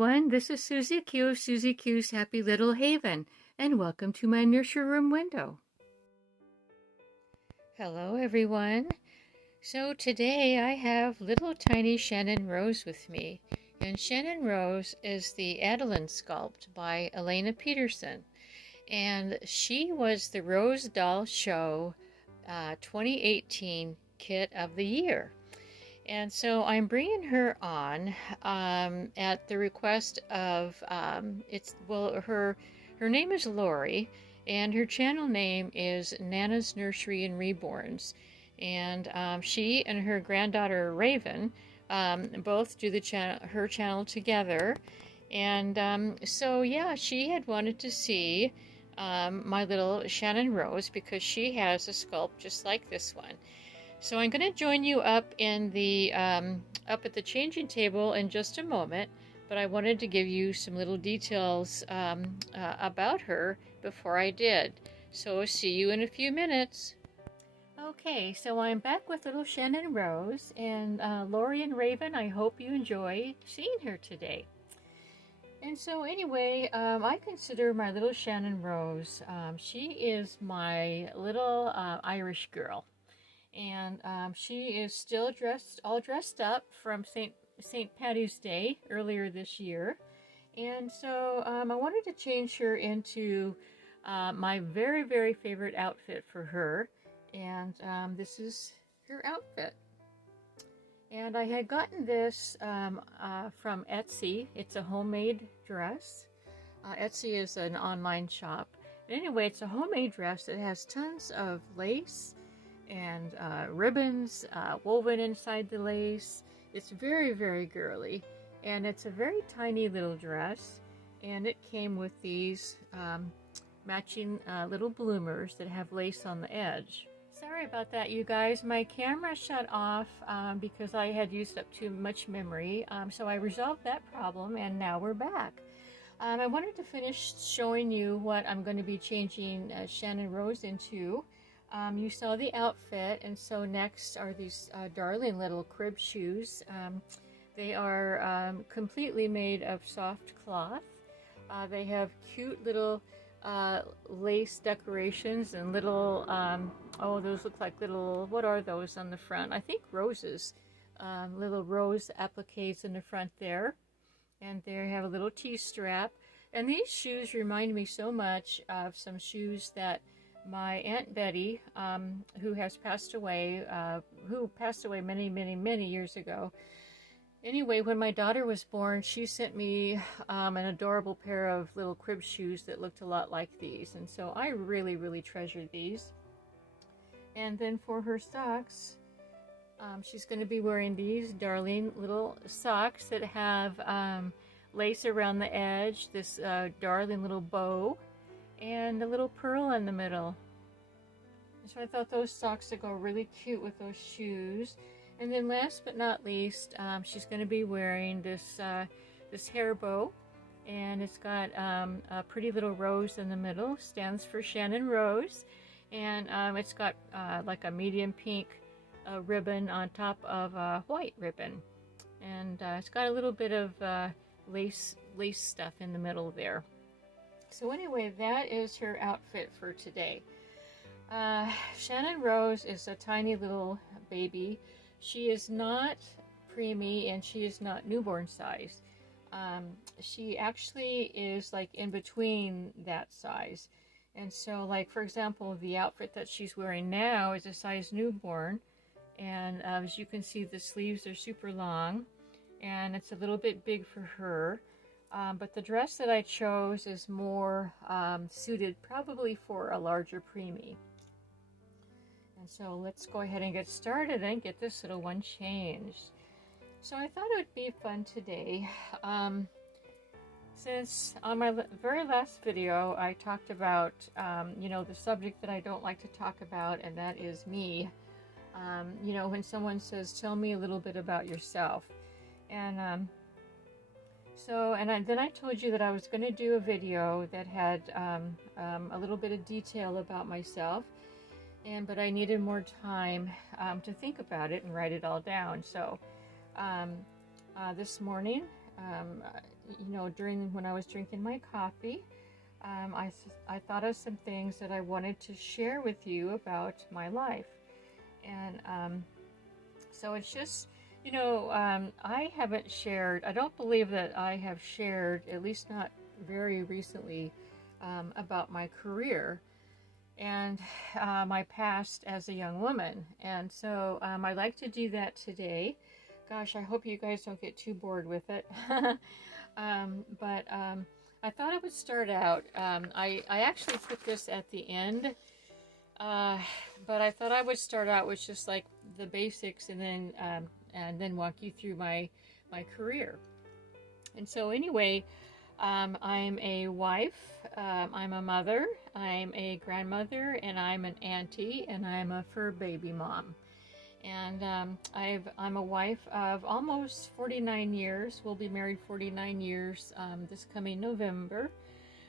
everyone, this is Susie Q of Susie Q's Happy Little Haven, and welcome to my Nursery Room Window. Hello everyone. So today I have little tiny Shannon Rose with me, and Shannon Rose is the Adalyn sculpt by Aleina Peterson, and she was the Rose Doll Show 2018 Kit of the Year. And so I'm bringing her on at the request of, her name is Lori, and her channel name is Nana's Nursery and Reborns. And she and her granddaughter Raven both do her channel together. And so yeah, she had wanted to see my little Shannon Rose because she has a sculpt just like this one. So I'm going to join you up in the up at the changing table in just a moment, but I wanted to give you some little details about her before I did. So see you in a few minutes. Okay, so I'm back with little Shannon Rose, and Lori and Raven, I hope you enjoy seeing her today. And so anyway, I consider my little Shannon Rose, she is my little Irish girl. And she is still all dressed up from St. Patty's Day earlier this year. And so I wanted to change her into my very, very favorite outfit for her. And this is her outfit. And I had gotten this from Etsy. It's a homemade dress. Etsy is an online shop. But anyway, it's a homemade dress. It has tons of lace and ribbons woven inside the lace. It's very, very girly, and it's a very tiny little dress, and it came with these matching little bloomers that have lace on the edge. Sorry about that, you guys. My camera shut off because I had used up too much memory, so I resolved that problem, and now we're back. I wanted to finish showing you what I'm going to be changing Shannon Rose into. You saw the outfit, and so next are these darling little crib shoes. They are completely made of soft cloth. They have cute little lace decorations and little, oh, those look like little, what are those on the front? I think roses. Little rose appliques in the front there. And they have a little T-strap. And these shoes remind me so much of some shoes that my Aunt Betty, who passed away many, many, many years ago. Anyway, when my daughter was born, she sent me an adorable pair of little crib shoes that looked a lot like these. And so I really, really treasure these. And then for her socks, she's going to be wearing these darling little socks that have lace around the edge, this darling little bow, and a little pearl in the middle. So I thought those socks would go really cute with those shoes. And then last but not least, she's going to be wearing this hair bow, and it's got a pretty little rose in the middle. Stands for Shannon Rose, and it's got like a medium pink ribbon on top of a white ribbon, and it's got a little bit of lace stuff in the middle there. So anyway, that is her outfit for today. Shannon Rose is a tiny little baby. She is not preemie and she is not newborn size. She actually is like in between that size. And so, like, for example, the outfit that she's wearing now is a size newborn. And as you can see, the sleeves are super long and it's a little bit big for her. But the dress that I chose is more suited probably for a larger preemie. And so let's go ahead and get started and get this little one changed. So I thought it would be fun today. Since on my very last video I talked about, you know, the subject that I don't like to talk about, and that is me. You know, when someone says, tell me a little bit about yourself. And then I told you that I was going to do a video that had a little bit of detail about myself, but I needed more time to think about it and write it all down. So this morning, during when I was drinking my coffee, I thought of some things that I wanted to share with you about my life. And so it's just, I haven't shared, I don't believe that I have shared, at least not very recently, about my career and my past as a young woman. And so I'd like to do that today. Gosh, I hope you guys don't get too bored with it. But I thought I would start out. I actually put this at the end, but I thought I would start out with just like the basics, and then walk you through my career. And so anyway, I'm a wife, I'm a mother, I'm a grandmother, and I'm an auntie, and I'm a fur baby mom. And I'm a wife of almost 49 years. We'll be married 49 years this coming November.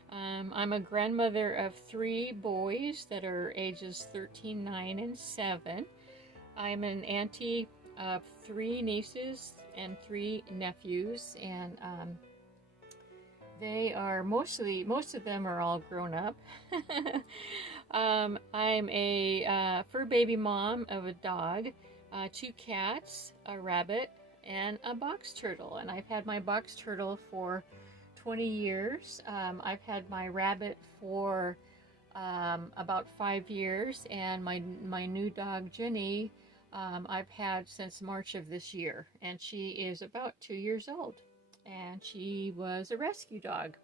I'm a grandmother of 3 boys that are ages 13, 9, and 7. I'm an auntie of 3 nieces and 3 nephews, and they are most of them are all grown up. I'm a fur baby mom of a dog, 2 cats, a rabbit, and a box turtle. And I've had my box turtle for 20 years. I've had my rabbit for about 5 years, and my new dog Jenny I've had since March of this year, and she is about 2 years old, and she was a rescue dog.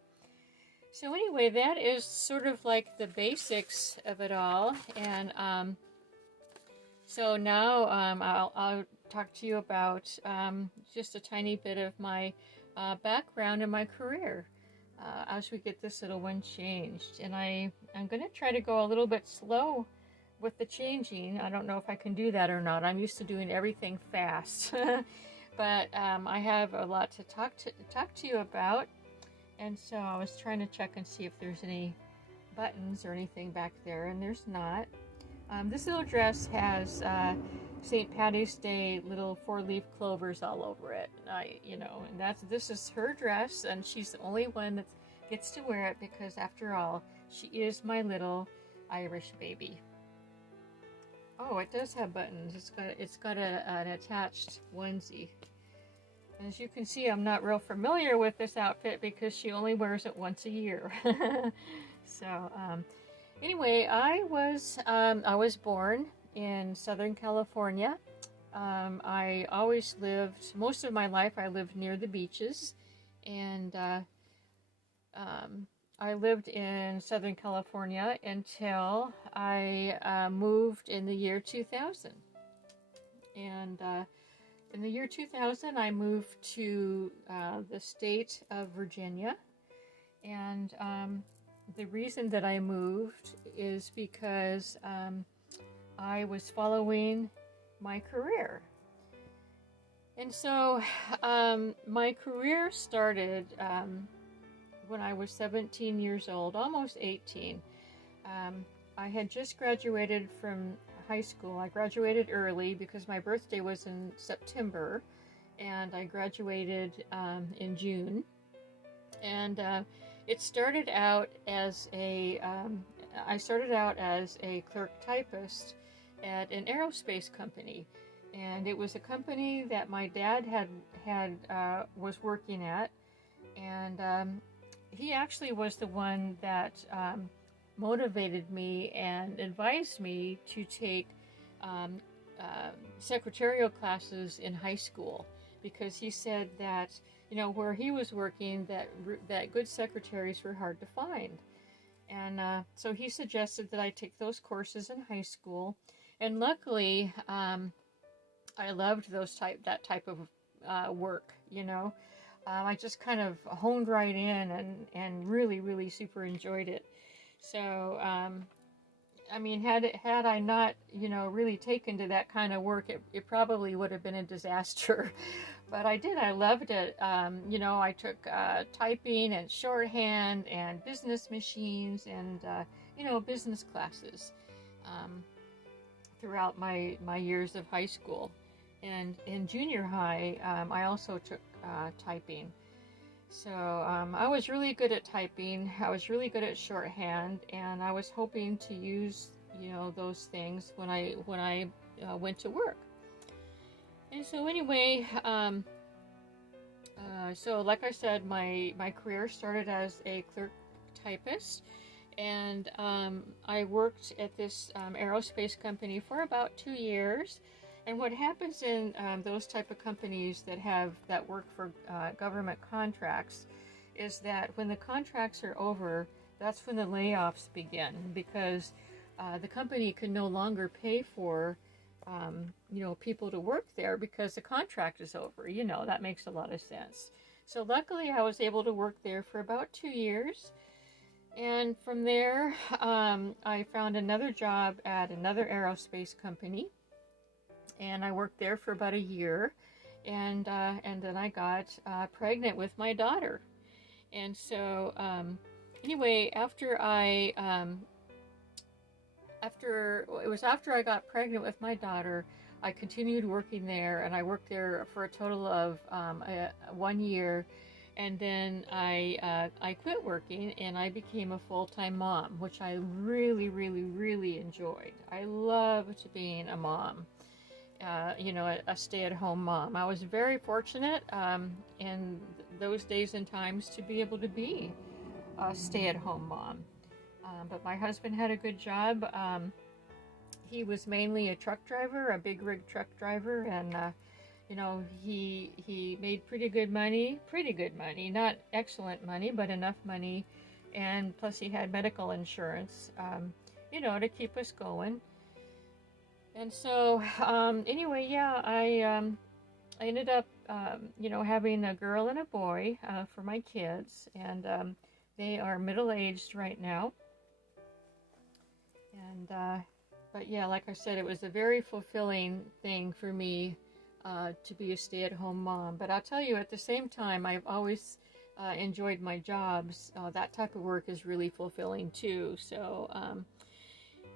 So anyway, that is sort of like the basics of it all. And so now I'll talk to you about just a tiny bit of my background and my career as we get this little one changed. And I'm going to try to go a little bit slow with the changing. I don't know if I can do that or not. I'm used to doing everything fast. But I have a lot to talk to you about. And so I was trying to check and see if there's any buttons or anything back there, and there's not. This little dress has St. Patty's Day little 4-leaf clovers all over it. And this is her dress, and she's the only one that gets to wear it because, after all, she is my little Irish baby. Oh, it does have buttons. It's got an attached onesie. As you can see, I'm not real familiar with this outfit because she only wears it once a year. So, anyway, I was born in Southern California. I always lived, most of my life, I lived near the beaches, and I lived in Southern California until I moved in the year 2000. And in the year 2000, I moved to the state of Virginia, and the reason that I moved is because I was following my career. And so my career started when I was 17 years old, almost 18. I had just graduated from high school. I graduated early because my birthday was in September, and I graduated in June. And it started out as I started out as a clerk typist at an aerospace company, and it was a company that my dad was working at, and he actually was the one that motivated me and advised me to take secretarial classes in high school, because he said that where he was working, that good secretaries were hard to find. And so he suggested that I take those courses in high school, and luckily I loved that type of work. I just kind of honed right in and really, really super enjoyed it. So, I mean, had I not, really taken to that kind of work, it probably would have been a disaster. But I did. I loved it. I took typing and shorthand and business machines and, business classes throughout my years of high school. And in junior high, I also took typing. So I was really good at typing. I was really good at shorthand, and I was hoping to use, you know, those things when I went to work. And so anyway, so like I said, my career started as a clerk typist, and I worked at this aerospace company for about 2 years. And what happens in those type of companies that work for government contracts is that when the contracts are over, that's when the layoffs begin, because the company can no longer pay for you know, people to work there because the contract is over. You know, that makes a lot of sense. So luckily I was able to work there for about 2 years. And from there, I found another job at another aerospace company. And I worked there for about a year. And then I got pregnant with my daughter. And so anyway, after I got pregnant with my daughter, I continued working there, and I worked there for a total of 1 year, and then I quit working and I became a full-time mom, which I really, really, really enjoyed. I loved being a mom, you know, a stay-at-home mom. I was very fortunate in those days and times to be able to be a stay-at-home mom. But my husband had a good job. He was mainly a truck driver, a big rig truck driver, and you know, he made pretty good money, not excellent money, but enough money, and plus he had medical insurance, you know, to keep us going. And so anyway, yeah, I ended up you know, having a girl and a boy for my kids, and they are middle-aged right now. And but yeah, like I said, it was a very fulfilling thing for me to be a stay-at-home mom. But I'll tell you, at the same time, I've always enjoyed my jobs. That type of work is really fulfilling too. So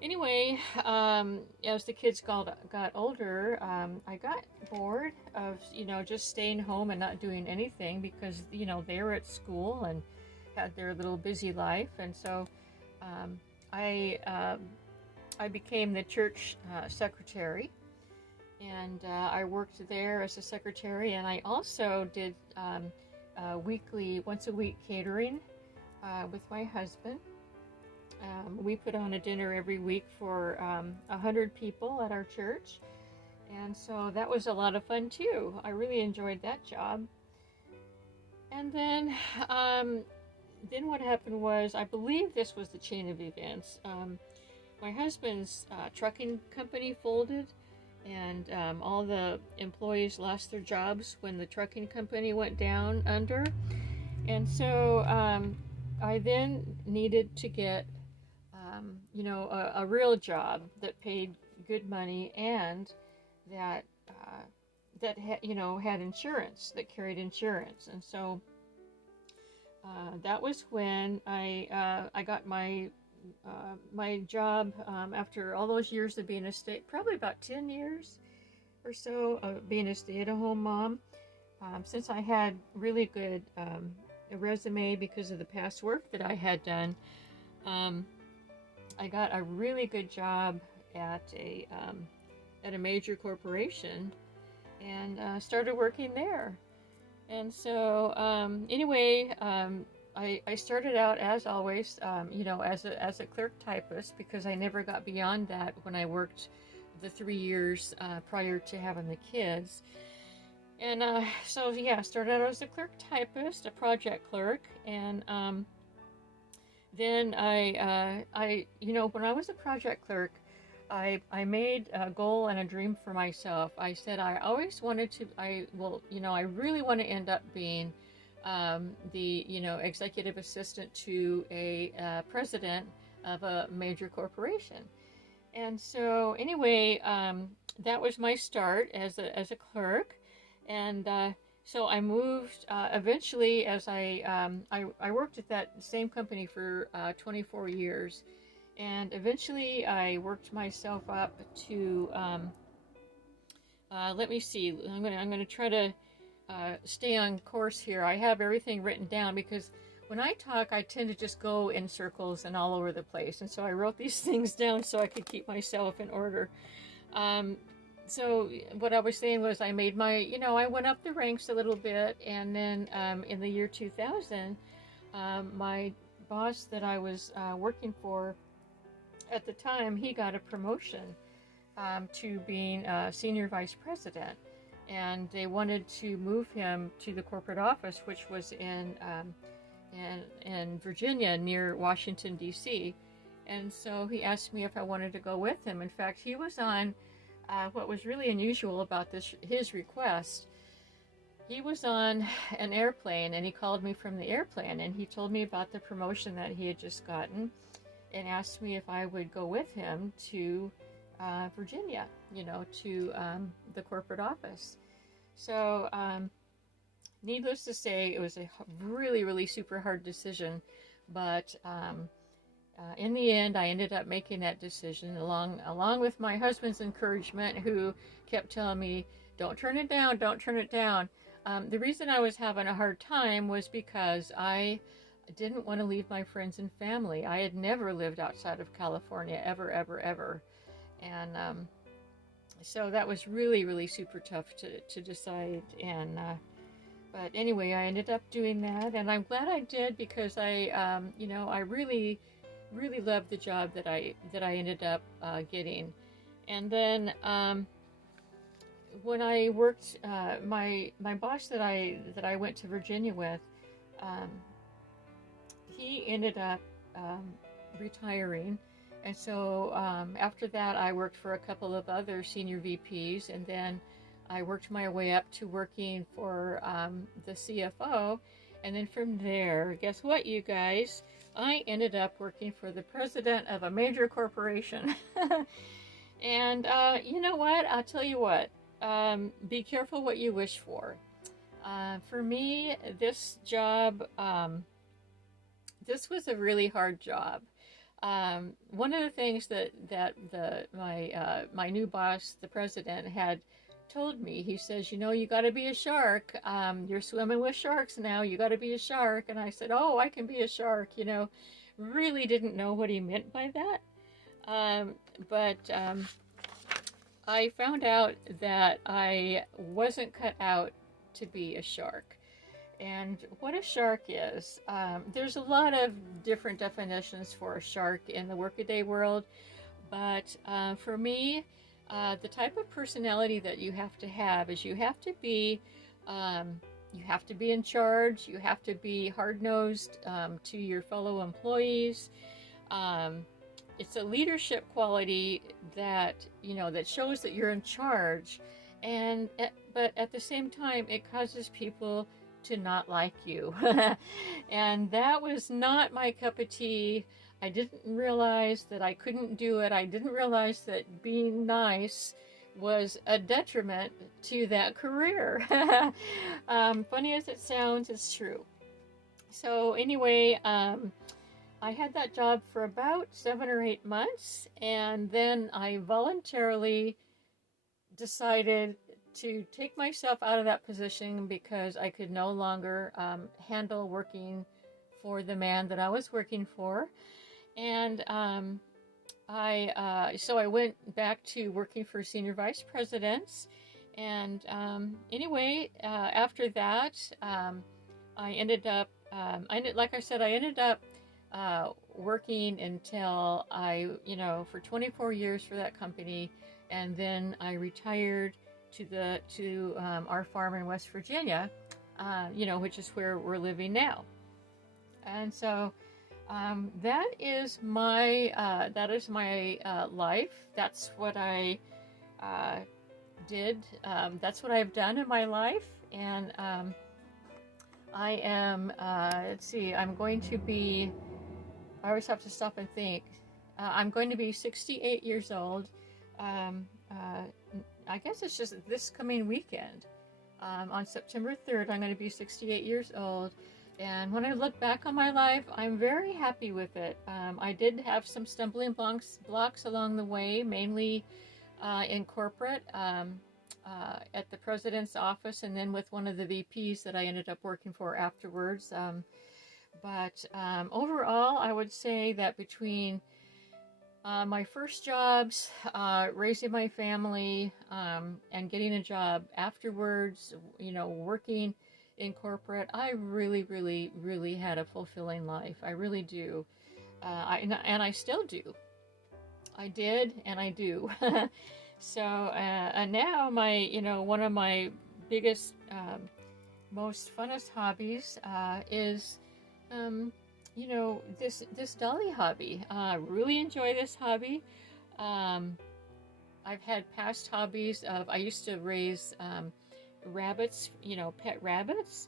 anyway, as the kids got older, I got bored of, you know, just staying home and not doing anything, because, you know, they were at school and had their little busy life. And so I became the church secretary, and I worked there as a secretary, and I also did once a week catering with my husband. We put on a dinner every week for 100 people at our church, and so that was a lot of fun too. I really enjoyed that job. And then what happened was, I believe this was the chain of events. My husband's trucking company folded, and all the employees lost their jobs when the trucking company went down under. And so I then needed to get, you know, a real job that paid good money, and that you know, had insurance, that carried insurance. And so that was when I got my job after all those years of being probably about 10 years or so of being a stay-at-home mom. Since I had really good a resume because of the past work that I had done, I got a really good job at a major corporation, and started working there. And so anyway, I started out, as always, you know, as a clerk typist, because I never got beyond that when I worked the 3 years prior to having the kids. And so yeah, started out as a clerk typist, a project clerk, and then I you know, when I was a project clerk, I made a goal and a dream for myself. I said I always wanted to, you know, I really want to end up being the, you know, executive assistant to a president of a major corporation. And so anyway, that was my start as a clerk. And so I moved eventually, as I worked at that same company for 24 years. And eventually I worked myself up to, let me see, I'm gonna try to stay on course here. I have everything written down because when I talk, I tend to just go in circles and all over the place. And so I wrote these things down so I could keep myself in order. So what I was saying was I made my, I went up the ranks a little bit. And then in the year 2000, my boss that I was working for at the time, he got a promotion to being senior vice president. And they wanted to move him to the corporate office, which was in Virginia near Washington, D.C. And so he asked me if I wanted to go with him. In fact, he was on what was really unusual about his request. He was on an airplane, and he called me from the airplane, and he told me about the promotion that he had just gotten and asked me if I would go with him to Virginia, to the corporate office. So needless to say, it was a really, really super hard decision, but in the end, I ended up making that decision along with my husband's encouragement, who kept telling me, don't turn it down, don't turn it down. The reason I was having a hard time was because I didn't want to leave my friends and family. I had never lived outside of California, ever, ever, ever. And so that was really, really super tough to decide. And but anyway, I ended up doing that, and I'm glad I did, because I really, really loved the job that I ended up getting. And then when I worked, my boss that I went to Virginia with, he ended up retiring. And so after that, I worked for a couple of other senior VPs, and then I worked my way up to working for the CFO. And then from there, guess what, you guys? I ended up working for the president of a major corporation. And you know what? I'll tell you what. Be careful what you wish for. For me, this job, this was a really hard job. One of the things that my new boss, the president, had told me, he says, you got to be a shark. You're swimming with sharks now. You got to be a shark. And I said, oh, I can be a shark. Really didn't know what he meant by that. But I found out that I wasn't cut out to be a shark. And what a shark is, there's a lot of different definitions for a shark in the workaday world, but for me, the type of personality that you have to have is you have to be in charge, you have to be hard-nosed to your fellow employees. It's a leadership quality that, that shows that you're in charge, but at the same time, it causes people to not like you. And that was not my cup of tea. I didn't realize that I couldn't do it. I didn't realize that being nice was a detriment to that career. Funny as it sounds, it's true. So anyway, I had that job for about 7 or 8 months, and then I voluntarily decided to take myself out of that position because I could no longer handle working for the man that I was working for. And so I went back to working for senior vice presidents. And anyway, after that, I ended up, like I said, I ended up working until for 24 years for that company. And then I retired to our farm in West Virginia, which is where we're living now. And so that is my life. That's what I did. That's what I've done in my life. And I am, let's see, I'm going to be, I always have to stop and think. I'm going to be 68 years old. I guess it's just this coming weekend. On September 3rd, I'm going to be 68 years old. And when I look back on my life, I'm very happy with it. I did have some stumbling blocks along the way, mainly in corporate. at the president's office, and then with one of the VPs that I ended up working for afterwards. But overall, I would say that between my first jobs, raising my family, and getting a job afterwards, working in corporate, I really, really, really had a fulfilling life. I really do. And I still do. I did, and I do. So, and now one of my biggest, most funnest hobbies is, this dolly hobby. Really enjoy this hobby. I've had past hobbies of, I used to raise rabbits, pet rabbits.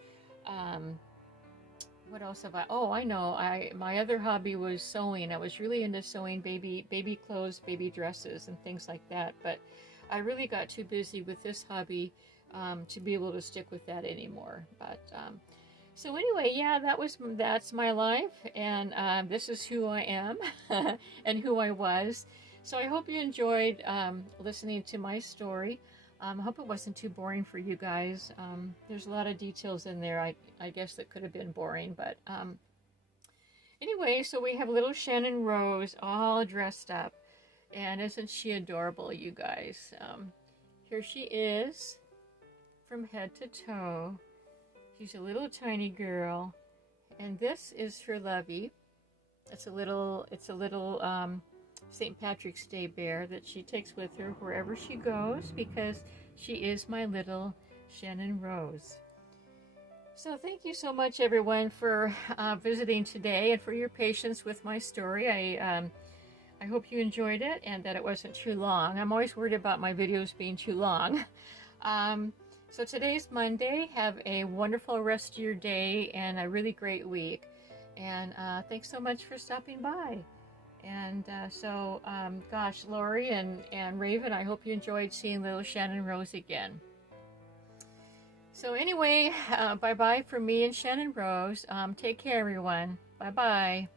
What else have I? Oh, I know. My other hobby was sewing. I was really into sewing baby clothes, baby dresses, and things like that. But I really got too busy with this hobby to be able to stick with that anymore. But so anyway, yeah, that's my life, and this is who I am and who I was. So I hope you enjoyed listening to my story. I hope it wasn't too boring for you guys. There's a lot of details in there. I guess that could have been boring, but anyway, so we have little Shannon Rose all dressed up, and isn't she adorable, you guys? Here she is, from head to toe. She's a little tiny girl, and this is her lovey. It's a little St. Patrick's Day bear that she takes with her wherever she goes, because she is my little Shannon Rose. So thank you so much, everyone, for visiting today and for your patience with my story. I hope you enjoyed it and that it wasn't too long. I'm always worried about my videos being too long. So today's Monday. Have a wonderful rest of your day and a really great week. And thanks so much for stopping by. And gosh, Lori and Raven, I hope you enjoyed seeing little Shannon Rose again. So anyway, bye-bye from me and Shannon Rose. Take care, everyone. Bye-bye.